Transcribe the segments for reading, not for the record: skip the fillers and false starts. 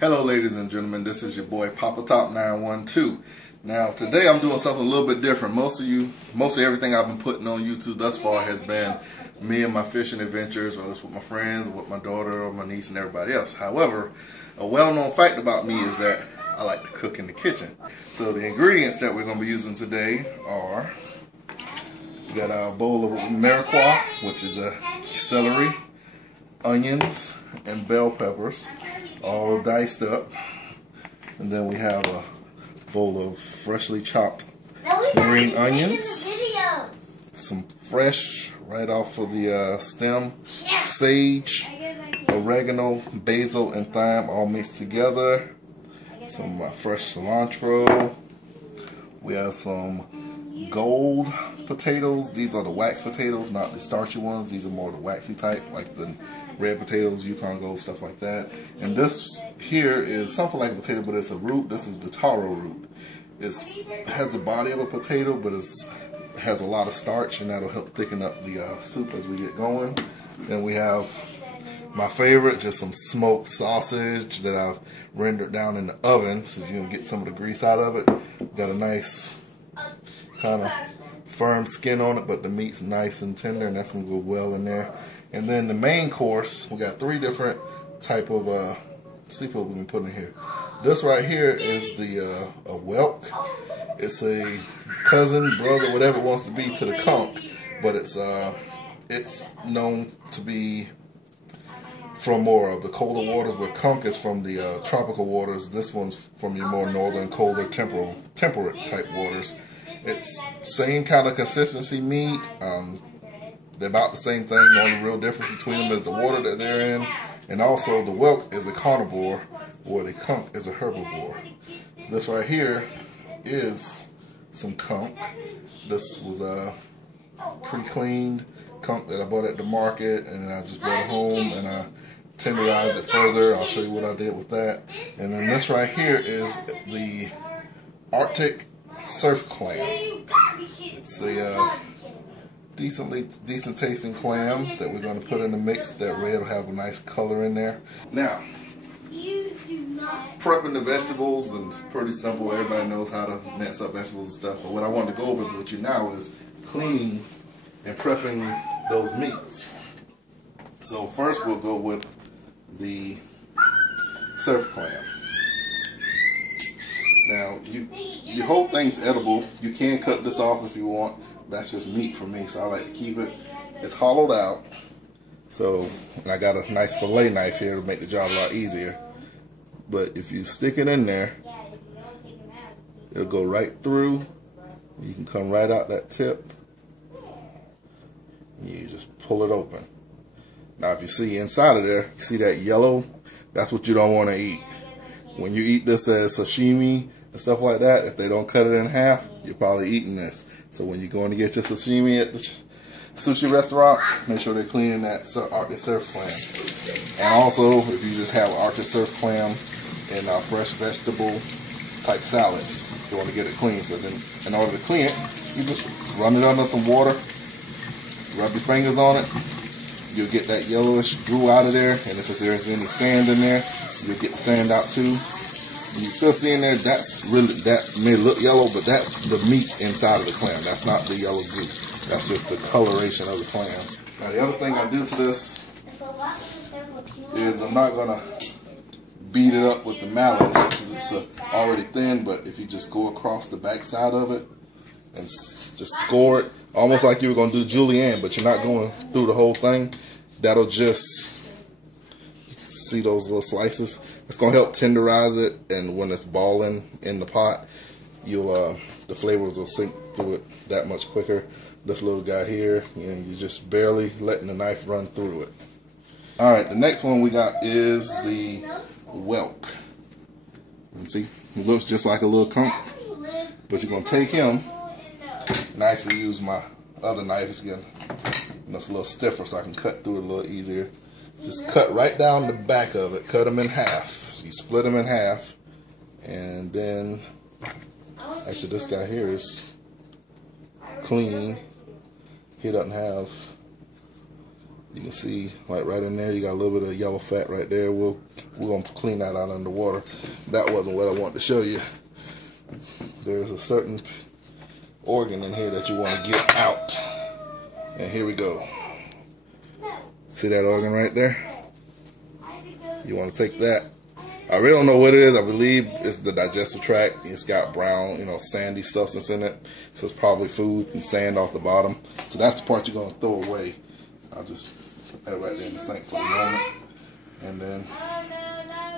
Hello ladies and gentlemen, this is your boy Papa Top 912. Now today I'm doing something a little bit different. Mostly everything I've been putting on YouTube thus far has been me and my fishing adventures, whether it's with my friends, with my daughter, or my niece and everybody else. However, a well-known fact about me is that I like to cook in the kitchen. So the ingredients that we're going to be using today are, we got our bowl of Mariquois, which is a celery, onions, and bell peppers, all diced up. And then we have a bowl of freshly chopped green onions, some fresh right off of the stem sage, oregano, basil, and thyme all mixed together, some fresh cilantro. We have some gold potatoes. These are the wax potatoes, not the starchy ones. These are more the waxy type, like the red potatoes, Yukon Gold, stuff like that. And this here is something like a potato, but it's a root. This is the taro root. It has the body of a potato, but it has a lot of starch, and that'll help thicken up the soup as we get going. Then we have my favorite, just some smoked sausage that I've rendered down in the oven so you can get some of the grease out of it. Got a nice kind of firm skin on it, but the meat's nice and tender, and that's going to go well in there. And then the main course, we got 3 different type of seafood we can put in here. This right here is the a whelk. It's a cousin, brother, whatever it wants to be to the conch, but it's known to be from more of the colder waters, where conch is from the tropical waters. This one's from your more northern, colder, temperate type waters. It's same kind of consistency meat. They're about the same thing. The only real difference between them is the water that they're in. And also the whelk is a carnivore, or the conch is a herbivore. This right here is some conch. This was a pre-cleaned conch that I bought at the market, and I just brought it home and I tenderized it further. I'll show you what I did with that. And then this right here is the Arctic surf clam. It's a decent tasting clam that we're going to put in the mix. That red will have a nice color in there. Now, prepping the vegetables, and it's pretty simple. Everybody knows how to mince up vegetables and stuff. But what I want to go over with you now is cleaning and prepping those meats. So first we'll go with the surf clam. Now, your whole thing's edible. You can cut this off if you want. That's just meat for me, so I like to keep it. It's hollowed out. So, and I got a nice fillet knife here to make the job a lot easier. But if you stick it in there, it'll go right through. You can come right out that tip. And you just pull it open. Now, if you see inside of there, you see that yellow? That's what you don't want to eat. When you eat this as sashimi and stuff like that, if they don't cut it in half, you're probably eating this. So when you're going to get your sashimi at the sushi restaurant, make sure they're cleaning that Arctic surf clam. And also, if you just have Arctic surf clam in a fresh vegetable type salad, you want to get it clean. So then, in order to clean it, you just run it under some water, rub your fingers on it. You'll get that yellowish glue out of there, and if there's any sand in there, you'll get the sand out too. And you still see in there, that may look yellow, but that's the meat inside of the clam. That's not the yellow glue. That's just the coloration of the clam. Now the other thing I do to this is I'm not gonna beat it up with the mallet because it's already thin, but if you just go across the back side of it and just score it, almost like you were going to do julienne, but you're not going through the whole thing. That'll just, you can see those little slices. It's going to help tenderize it, and when it's balling in the pot, you'll the flavors will sink through it that much quicker. This little guy here, you're just barely letting the knife run through it. Alright, the next one we got is the whelk. And see, he looks just like a little conch, but you're going to take him. And I actually use my other knife. It's getting it's a little stiffer, so I can cut through it a little easier. Just cut right down the back of it. Cut them in half. So you split them in half, and then actually this guy here is clean. He doesn't have You can see like right in there, you got a little bit of yellow fat right there. We're gonna clean that out underwater. That wasn't what I wanted to show you. There's a certain organ in here that you want to get out. And here we go. See that organ right there? You want to take that. I really don't know what it is. I believe it's the digestive tract. It's got brown, sandy substance in it. So it's probably food and sand off the bottom. So that's the part you're going to throw away. I'll just put that right there in the sink for the moment. And then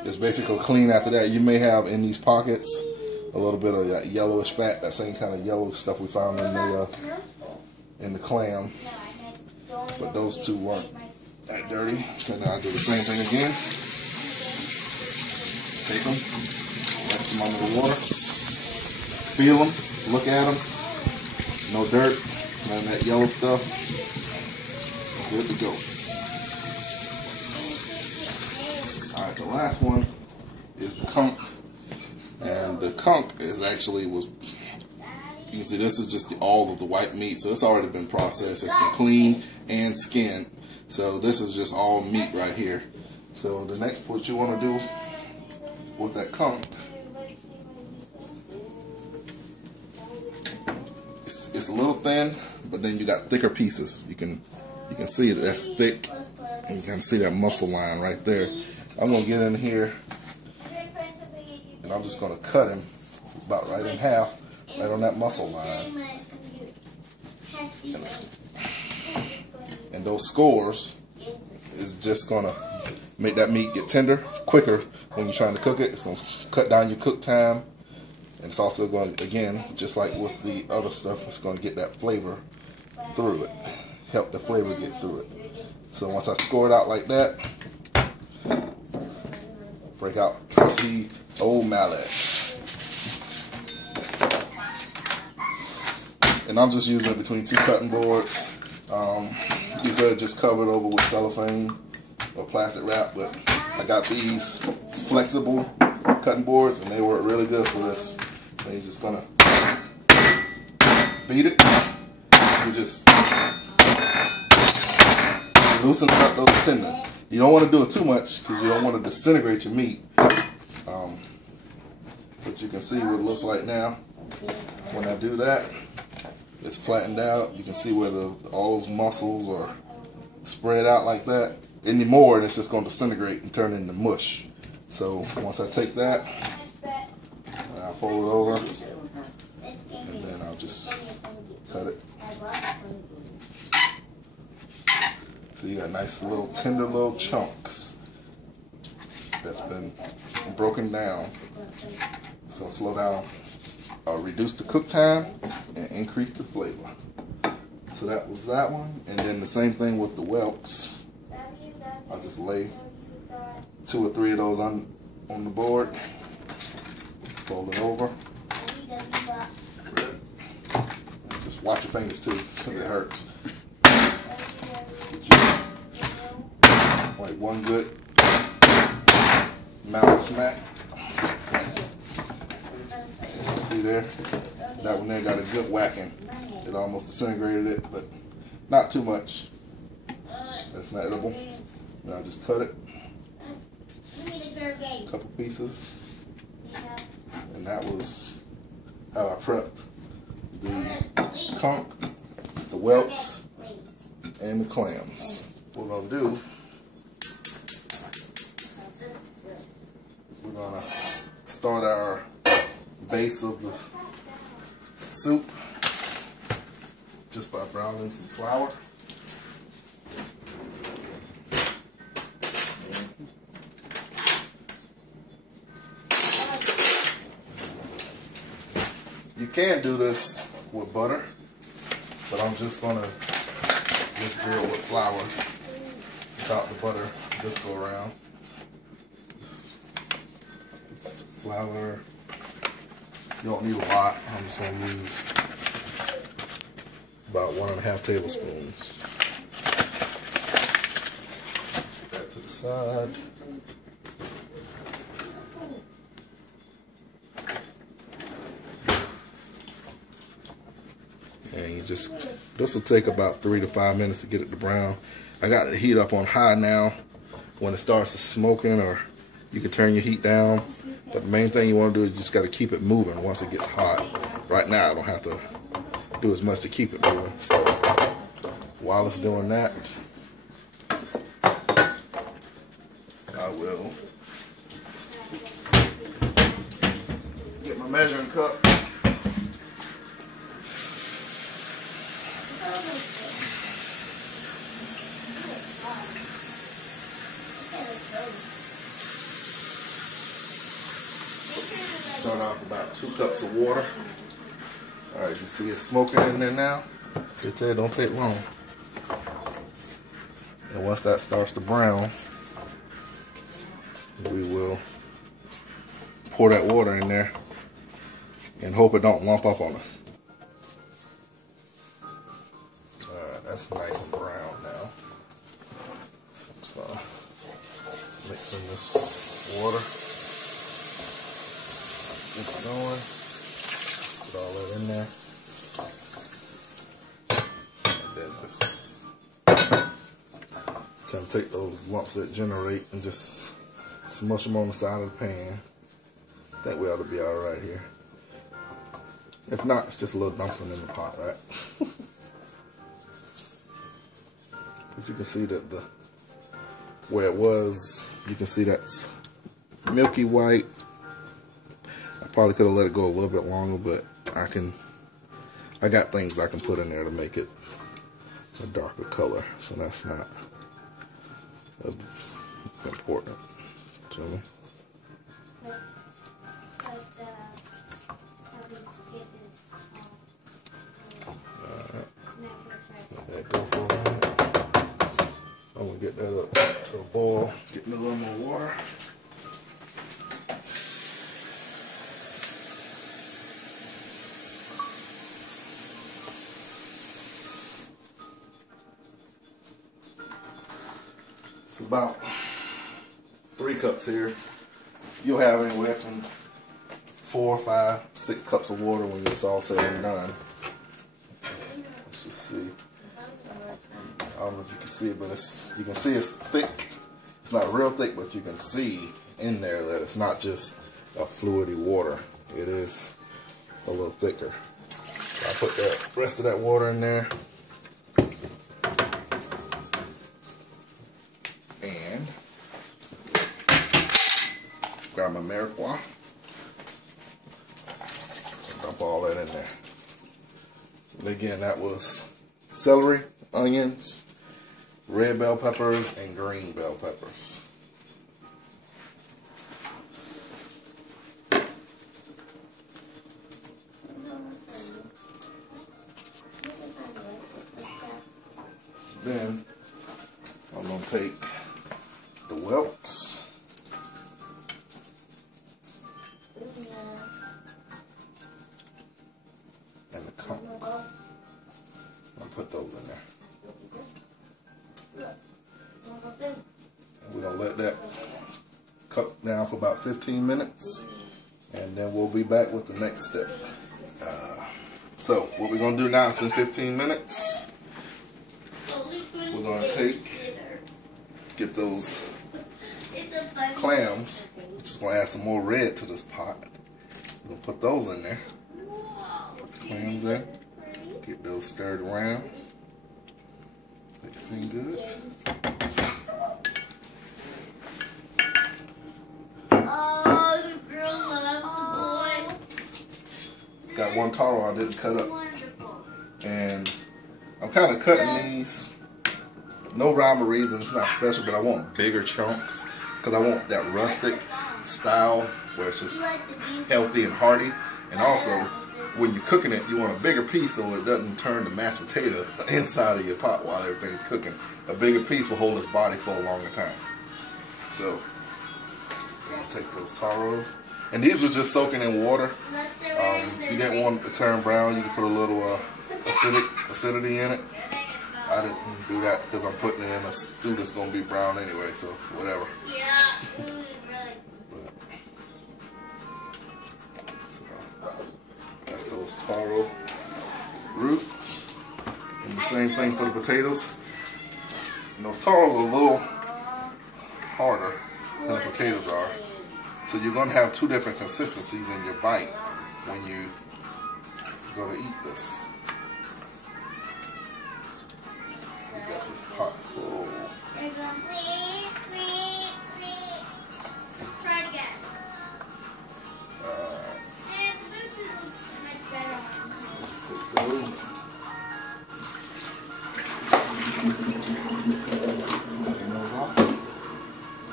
it's basically clean after that. You may have in these pockets a little bit of that yellowish fat, that same kind of yellow stuff we found in the clam. But those two weren't that dirty. So now I do the same thing again. Take them, rinse them under the water, feel them, look at them, no dirt, none of that yellow stuff, good to go. Alright, the last one is the conch, and the conch is actually you can see this is just all of the white meat, so it's already been processed, it's been cleaned and skinned, so this is just all meat right here. So the next, what you want to do with that conch, it's a little thin, but then you got thicker pieces. You can see it, that's thick, and you can see that muscle line right there. I'm gonna get in here, and I'm just gonna cut him about right in half, right on that muscle line. And those scores is just gonna make that meat get tender quicker when you're trying to cook it. It's going to cut down your cook time, and it's also going to, again, just like with the other stuff, it's going to get that flavor through it, help the flavor get through it. So once I score it out like that, break out trusty old mallet, and I'm just using it between two cutting boards. You could just cover it over with cellophane or plastic wrap, but I got these flexible cutting boards and they work really good for this. So you're just gonna beat it. You just loosen up those tendons. You don't want to do it too much because you don't want to disintegrate your meat. But you can see what it looks like now. When I do that, it's flattened out. You can see where all those muscles are spread out like that. Any more, and it's just going to disintegrate and turn into mush. So once I take that, I'll fold it over, and then I'll just cut it. So you got nice little tender little chunks that's been broken down. So slow down, reduce the cook time, and increase the flavor. So that was that one, and then the same thing with the whelks. I'll just lay 2 or 3 of those on the board, fold it over. Just watch your fingers too, because it hurts. Just get you like one good mouth smack. See there? That one there got a good whacking. It almost disintegrated it, but not too much. That's not edible. Now just cut it, a couple pieces, and that was how I prepped the conch, the whelks, and the clams. What we're going to do, we're going to start our base of the soup just by browning some flour. You can do this with butter, but I'm just gonna just do it with flour without the butter this go around. Just flour. You don't need a lot. I'm just gonna use about 1.5 tablespoons. Set that to the side. And you just, this will take about 3 to 5 minutes to get it to brown. I got the heat up on high now. When it starts smoking, or you can turn your heat down. But the main thing you want to do is you just got to keep it moving once it gets hot. Right now I don't have to do as much to keep it moving. So while it's doing that, I will get my measuring cup. Start off about 2 cups of water. Alright, you see it's smoking in there now. See, I tell you, don't take long. And once that starts to brown, we will pour that water in there and hope it don't lump up on us. Alright, that's nice and brown now. So I'm just gonna mix in this water. Keep it going. Put all that in there. And then just kind of take those lumps that generate and just smush them on the side of the pan. I think we ought to be alright here. If not, it's just a little dumpling in the pot, right? But you can see that where it was, you can see that's milky white. Probably could have let it go a little bit longer, but I got things I can put in there to make it a darker color, so that's not important to me. Alright, let that go for a minute. I'm gonna get that up to a boil, get me a little more water. It's about 3 cups here. You'll have anywhere from 4, 5, 6 cups of water when it's all said and done. Let's just see. I don't know if you can see it, but you can see it's thick. It's not real thick, but you can see in there that it's not just a fluidy water. It is a little thicker. So I put the rest of that water in there. Grab my mirepoix, dump all that in there. And again, that was celery, onions, red bell peppers, and green bell peppers. Then I'm going to take the whelks. And the conch. I'll put those in there. And we're going to let that cook down for about 15 minutes. And then we'll be back with the next step. So what we're going to do now, it's been 15 minutes. We're going to get those clams. We're just going to add some more red to this pot. We're going to put those in there. Put the clams in. Get those stirred around. Mixing good. Oh, the girl loves the boy. Got one taro I didn't cut up. And I'm kind of cutting these. No rhyme or reason. It's not special, but I want bigger chunks. Because I want that rustic style where it's just healthy and hearty. And also, when you're cooking it, you want a bigger piece so it doesn't turn to mashed potato inside of your pot while everything's cooking. A bigger piece will hold its body for a longer time. So, I'm going to take those taros. And these were just soaking in water. If you didn't want it to turn brown, you can put a little acidity in it. I didn't do that because I'm putting it in a stew that's going to be brown anyway, so whatever. Yeah. That's those taro roots. And the same thing for the potatoes. And those taro are a little harder than the potatoes are. So you're going to have two different consistencies in your bite when you go to eat this. We got this pot full. Try it again. And this is much better.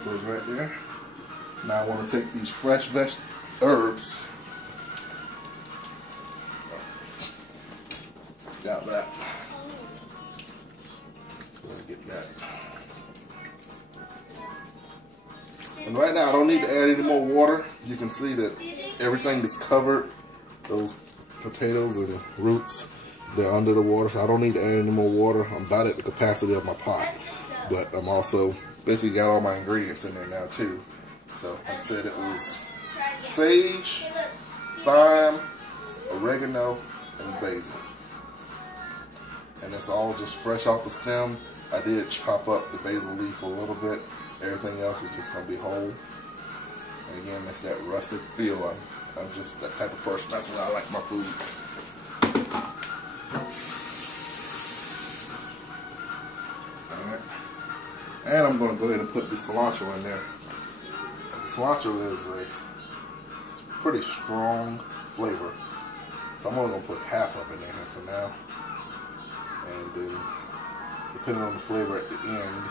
Goes right there. Now I want to take these fresh herbs. Got that. Let's get that. And right now I don't need to add any more water. You can see that everything is covered. Those potatoes and roots, they're under the water. So I don't need to add any more water. I'm about at the capacity of my pot. But I'm also basically got all my ingredients in there now too. So like I said, it was sage, thyme, oregano, and basil. And it's all just fresh off the stem. I did chop up the basil leaf a little bit. Everything else is just going to be whole. And again, it's that rustic feel. I'm just that type of person. That's why I like my foods. Alright. And I'm going to go ahead and put the cilantro in there. The cilantro is a pretty strong flavor. So I'm only going to put half of it in here for now. And then, depending on the flavor at the end,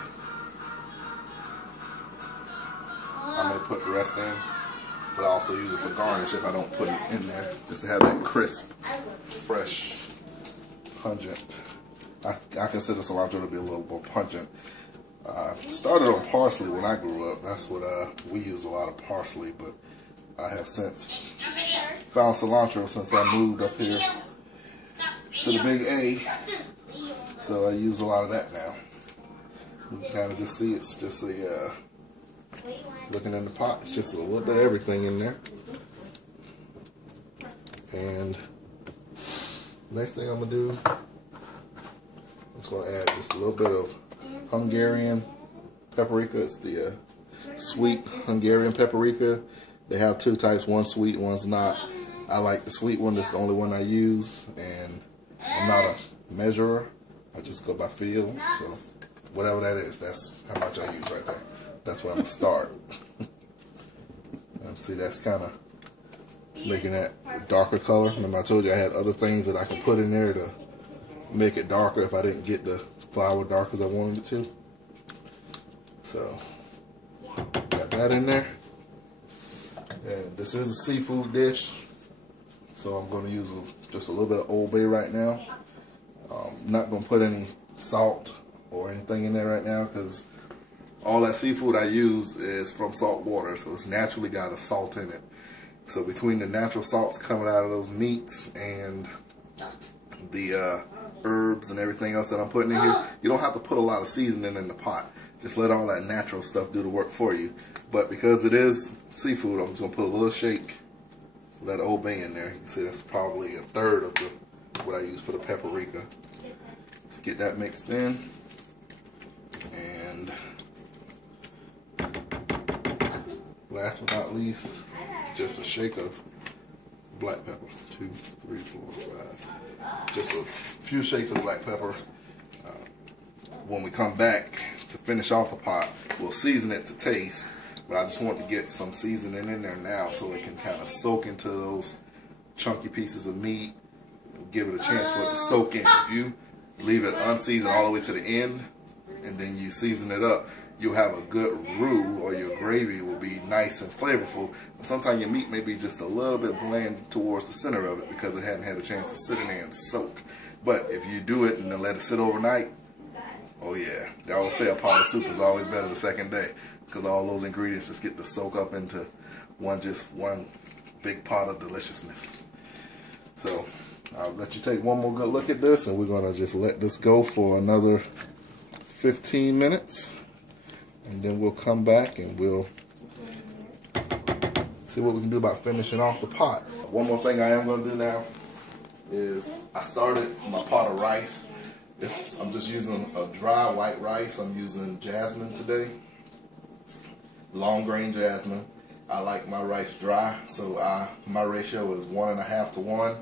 I may put the rest in. But I also use it for garnish if I don't put it in there. Just to have that crisp, fresh, pungent. I consider cilantro to be a little more pungent. Started on parsley when I grew up. That's what we use a lot of parsley, but I have since found cilantro since I moved up here to the big A. So I use a lot of that now. You can kind of just see it's just a looking in the pot. It's just a little bit of everything in there. And next thing I'm gonna do, I'm just gonna add just a little bit of Hungarian paprika. It's the sweet Hungarian paprika. They have two types, one's sweet, one's not. I like the sweet one. That's the only one I use, and I'm not a measurer. I just go by feel. So whatever that is, that's how much I use right there. That's where I'm gonna start. And see, that's kind of making that a darker color. Remember I told you I had other things that I could put in there to make it darker if I didn't get the flour dark as I wanted it to. So, got that in there. And this is a seafood dish. So I'm going to use just a little bit of Old Bay right now. I'm not going to put any salt or anything in there right now because all that seafood I use is from salt water. So it's naturally got a salt in it. So between the natural salts coming out of those meats and the herbs and everything else that I'm putting in here, you don't have to put a lot of seasoning in the pot. Just let all that natural stuff do the work for you. But because it is seafood, I'm just going to put a little shake of that Old Bay in there. You can see that's probably a third of what I use for the paprika. Let's get that mixed in. And last but not least, just a shake of black pepper. 2, 3, 4, 5. Just a few shakes of black pepper. When we come back to finish off the pot, we'll season it to taste. But I just want to get some seasoning in there now so it can kind of soak into those chunky pieces of meat. Give it a chance for it to soak in. If you leave it unseasoned all the way to the end and then you season it up, you'll have a good roux, or your gravy will be nice and flavorful. But sometimes your meat may be just a little bit bland towards the center of it because it hadn't had a chance to sit in there and soak. But if you do it and then let it sit overnight, oh yeah, they always say a pot of soup is always better the second day because all those ingredients just get to soak up into one big pot of deliciousness. So I'll let you take one more good look at this, and we're going to just let this go for another 15 minutes. And then we'll come back and we'll see what we can do about finishing off the pot. One more thing I am going to do now is I started my pot of rice. I'm just using a dry white rice. I'm using jasmine today, long grain jasmine. I like my rice dry, so my ratio is 1.5 to 1.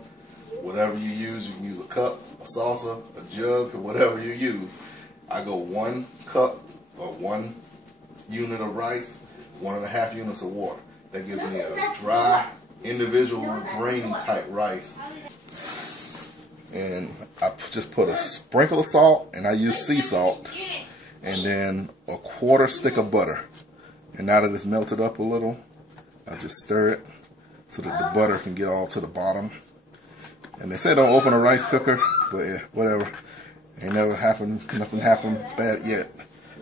Whatever you can use a cup, a saucer, a jug, or whatever you use. I go 1 cup or 1 unit of rice, 1.5 units of water. That gives me a dry, individual grainy type rice. And I just put a sprinkle of salt, and I use sea salt, and then a 1/4 stick of butter. And now that it's melted up a little, I just stir it so that the butter can get all to the bottom. And they say don't open a rice cooker, but yeah, whatever. Ain't never happened, nothing happened bad yet.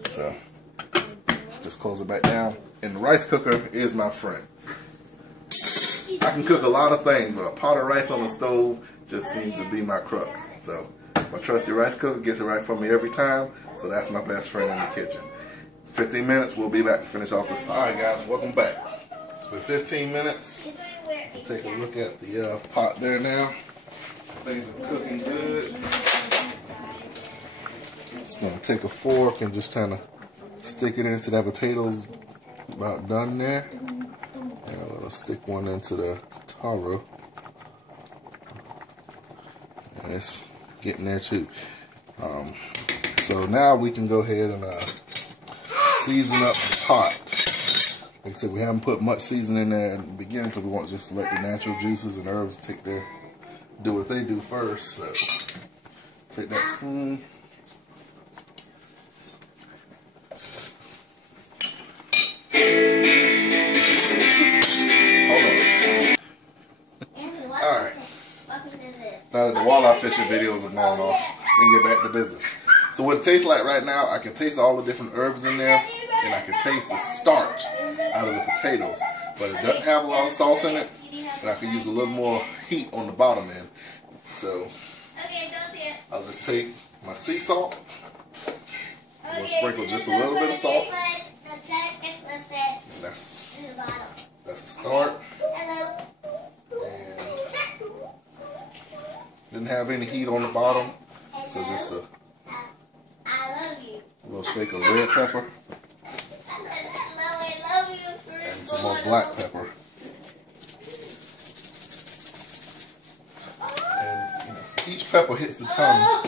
So just close it back down. And the rice cooker is my friend. I can cook a lot of things, but a pot of rice on the stove just seems to be my crux. So my trusty rice cooker gets it right for me every time. So that's my best friend in the kitchen. 15 minutes, we'll be back to finish off this pot. Alright guys, welcome back. It's been 15 minutes. We'll take a look at the pot there now. Things are cooking good. Just going to take a fork and just kind of stick it into that potatoes about done there. And I'm going to stick one into the taro. And it's getting there too. So now we can go ahead and season up the pot. Like I said, we haven't put much seasoning in there in the beginning because we want to just let the natural juices and herbs do what they do first. So take that spoon. Alright. Now that the walleye fishing videos are going off, we can get back to business. So what it tastes like right now, I can taste all the different herbs in there, and I can taste the starch out of the potatoes. But it doesn't have a lot of salt in it, and I can use a little more heat on the bottom end. So I'll just take my sea salt. I'm going to sprinkle just a little bit of salt. And that's a start. And didn't have any heat on the bottom, so just a little shake of red pepper and some more black pepper. And each pepper hits the tongue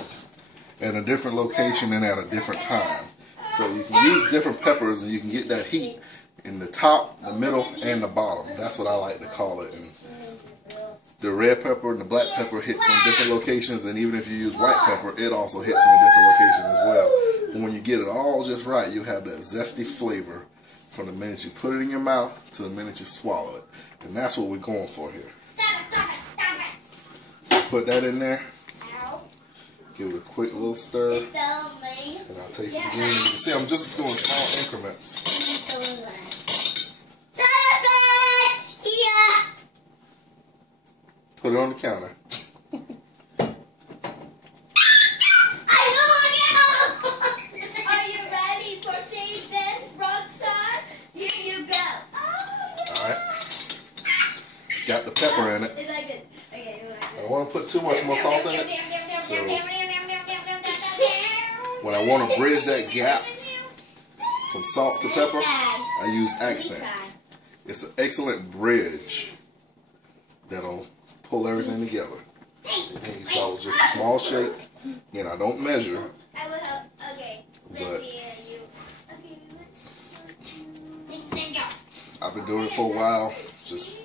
at a different location and at a different time. So you can use different peppers and you can get that heat in the top, the middle, and the bottom. That's what I like to call it. And the red pepper and the black pepper hits on different locations, and even if you use white pepper, it also hits in a different location as well. And when you get it all just right, you have that zesty flavor from the minute you put it in your mouth to the minute you swallow it. And that's what we're going for here. So put that in there. Give it a quick little stir. And I'll taste it again. You can see I'm just doing small increments. Put it on the counter. Are you ready for this, Roxanne? Here you go. Alright. It's got the pepper in it. Is that good? Okay. I don't want to put too much more salt in it. So when I want to bridge that gap from salt to pepper, I use accent. It's an excellent bridge that'll pull everything together. And you saw it was just a small shake. Again, I don't measure, I will help. Okay. but Let's I've been doing it for a while, just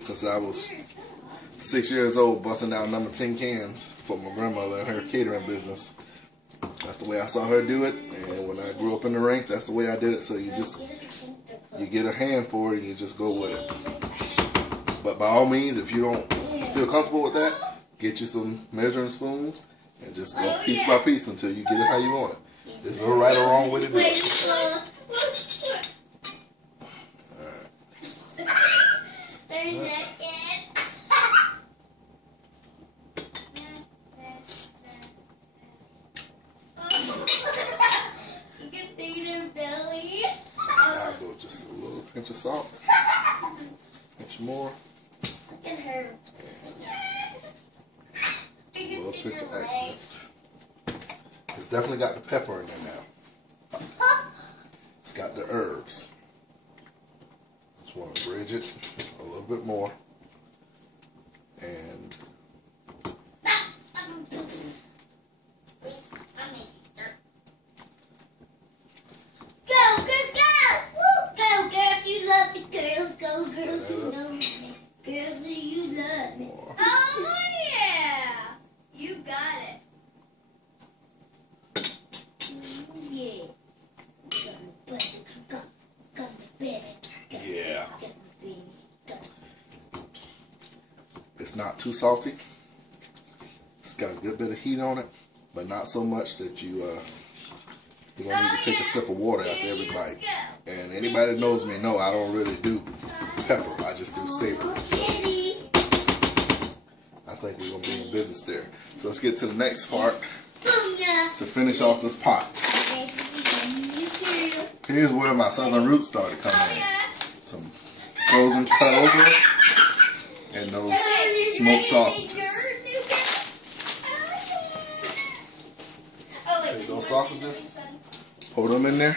since I was 6 years old, busting down number 10 cans for my grandmother and her catering business. That's the way I saw her do it, and when I grew up in the ranks, that's the way I did it. So you get a hand for it and you just go with it. But by all means, if you don't feel comfortable with that, get you some measuring spoons and just go piece by piece until you get it how you want it. There's no right or wrong with it. I'll go just a little pinch of salt, pinch more, a little pinch of accent. definitely got the pepper in there now. It's got the herbs. Just want to bridge it a little bit more. And girls who know me. Girls who you love me. Oh yeah! You got it. Yeah. yeah. It's not too salty. It's got a good bit of heat on it, but not so much that you're gonna need to take a sip of water after every bite. And anybody that knows me know I don't really do pepper. I just do savory. So I think we're gonna be in business there. So let's get to the next part to finish off this pot. Here's where my southern roots started coming in. Some frozen cut okra and those smoked sausages. Take those sausages, pour them in there.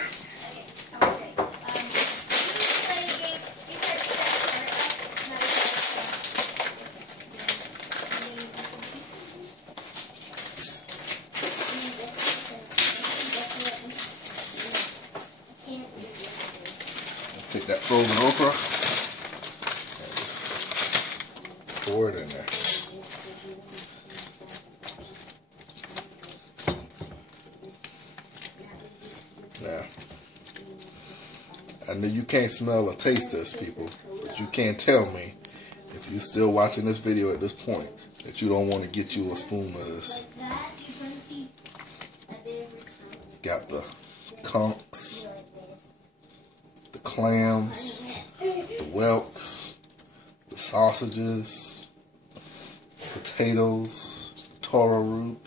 Let's take that frozen okra and just pour it in there. Now, I know you can't smell or taste this, people, but you can't tell me, if you're still watching this video at this point, that you don't want to get you a spoon of this. It's got the conchs, the clams, the whelks, the sausages, potatoes, taro root,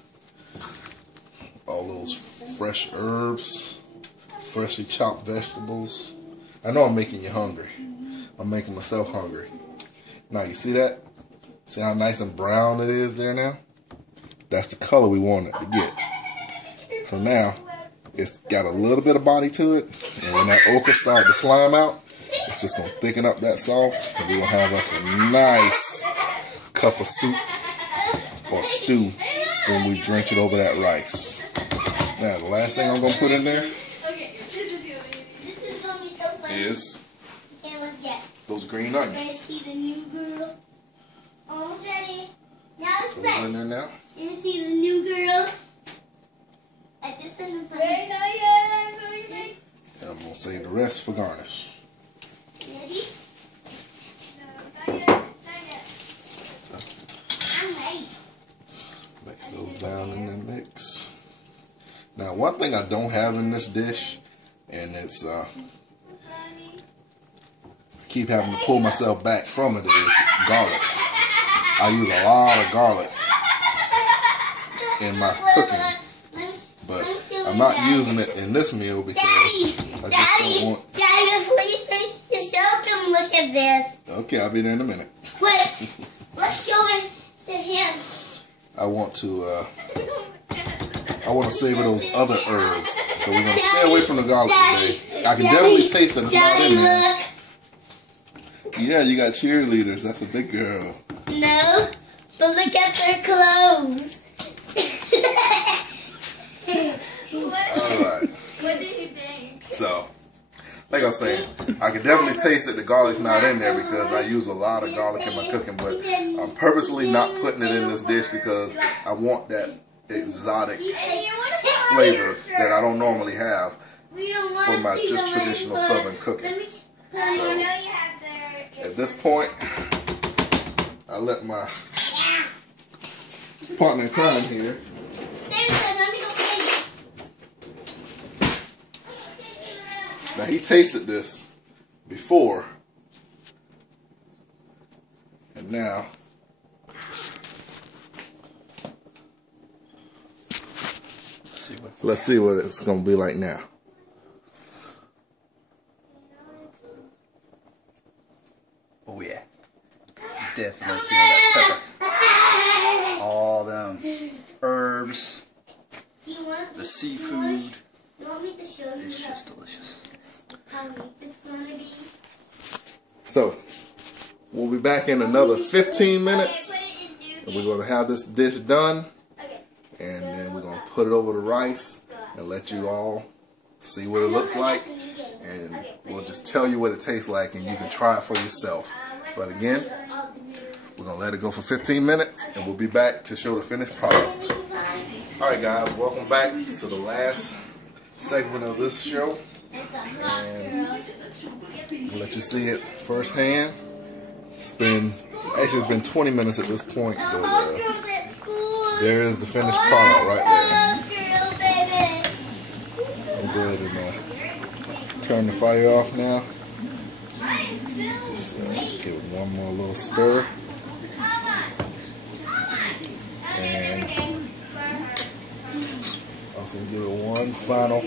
all those fresh herbs, freshly chopped vegetables. I know I'm making you hungry. I'm making myself hungry. Now you see that? See how nice and brown it is there now? That's the color we want it to get. So now, it's got a little bit of body to it, and when that okra starts to slime out, it's just going to thicken up that sauce, and we're going to have us a nice cup of soup or stew when we drench it over that rice. Now, the last thing I'm going to put in there is those green onions. Put those in there now. You see the new girl? I just sent them some. And I'm going to save the rest for garnish. Ready? I'm ready. Mix those down in the mix. Now, one thing I don't have in this dish, and it's keep having to pull myself back from it, is garlic. I use a lot of garlic in my cooking, but I'm not using it in this meal because I just don't want. Daddy, before you finish the show, come look at this. Okay, I'll be there in a minute. Wait, let's show it to him. I want to savor those other herbs, so we're gonna stay away from the garlic today. I can definitely taste it. It's not in there. Yeah, you got cheerleaders. That's a big girl. No, but look at their clothes. Alright. What did you think? So, like I was saying, I can definitely taste that the garlic's not in there because I use a lot of garlic in my cooking, but I'm purposely not putting it in this dish because I want that exotic flavor that I don't normally have for my just traditional southern cooking. So, at this point, I let my partner in crime here now he tasted this before, and now let's see what it's gonna be like now. Oh yeah, definitely feel that pepper. All them herbs. Do you want the seafood. You want me to show you It's just delicious. how it's gonna be? So, we'll be back in another 15 minutes. And we're going to have this dish done. And then we're going to put it over the rice and let you all see what it looks like. And we'll just tell you what it tastes like and you can try it for yourself. But again, we're going to let it go for 15 minutes and we'll be back to show the finished product. Alright guys, welcome back to the last segment of this show. And I'll let you see it firsthand. It's been 20 minutes at this point, but there is the finished product right there. I'm good and turn the fire off now. Just give it one more little stir. And also give it one final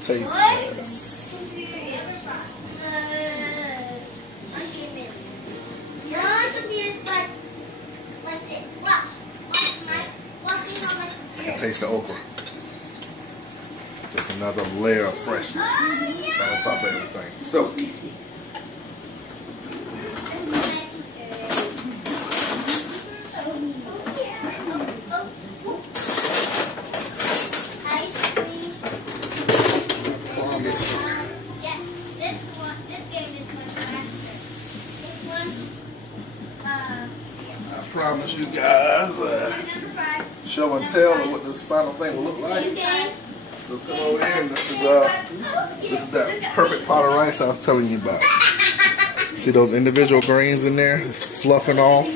taste test. I can taste the okra. Just another layer of freshness on top of everything. So, I promise you guys show and tell of what this final thing will look like. So come over here and this is that perfect pot of rice I was telling you about. See those individual grains in there? It's fluffing off.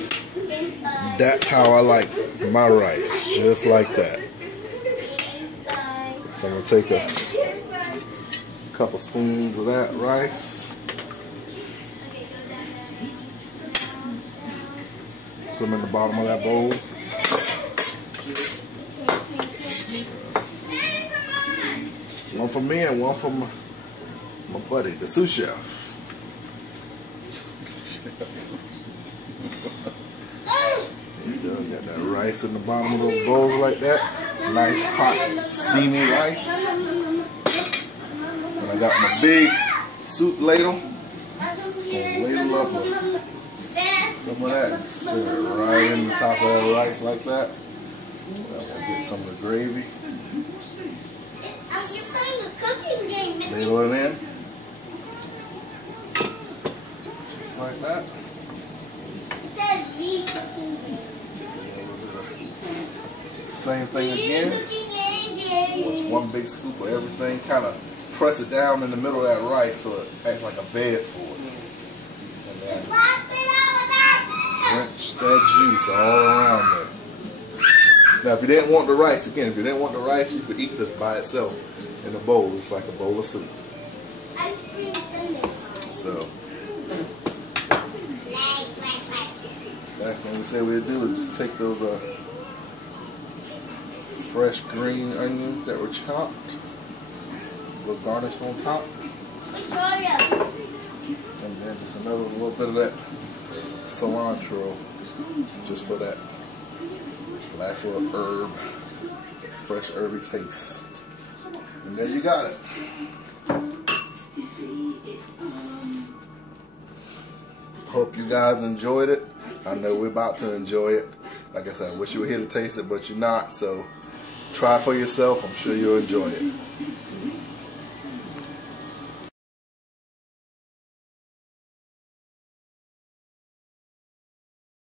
That's how I like my rice, just like that. So I'm gonna take a couple spoons of that rice. Put them in the bottom of that bowl. One for me and one for my buddy, the sous chef. There you go. Got that rice in the bottom of those bowls like that. Nice, hot, steamy rice. And I got my big soup ladle. Just gonna ladle up some of that. Sit it right in the top of that rice like that. I'm gonna get some of the gravy. Ladle it in. Just like that. Same thing again. Just one big scoop of everything. Kind of press it down in the middle of that rice so it acts like a bed for it. And then drench that juice all around there. Now if you didn't want the rice, again, if you didn't want the rice, you could eat this by itself in a bowl. It's like a bowl of soup. So last thing we say we'd do is just take those fresh green onions that were chopped, a little garnish on top, and then just another little bit of that cilantro just for that last little herb, fresh herby taste. And there you got it. Hope you guys enjoyed it. I know we're about to enjoy it. Like I said, I wish you were here to taste it, but you're not. So try it for yourself. I'm sure you'll enjoy it.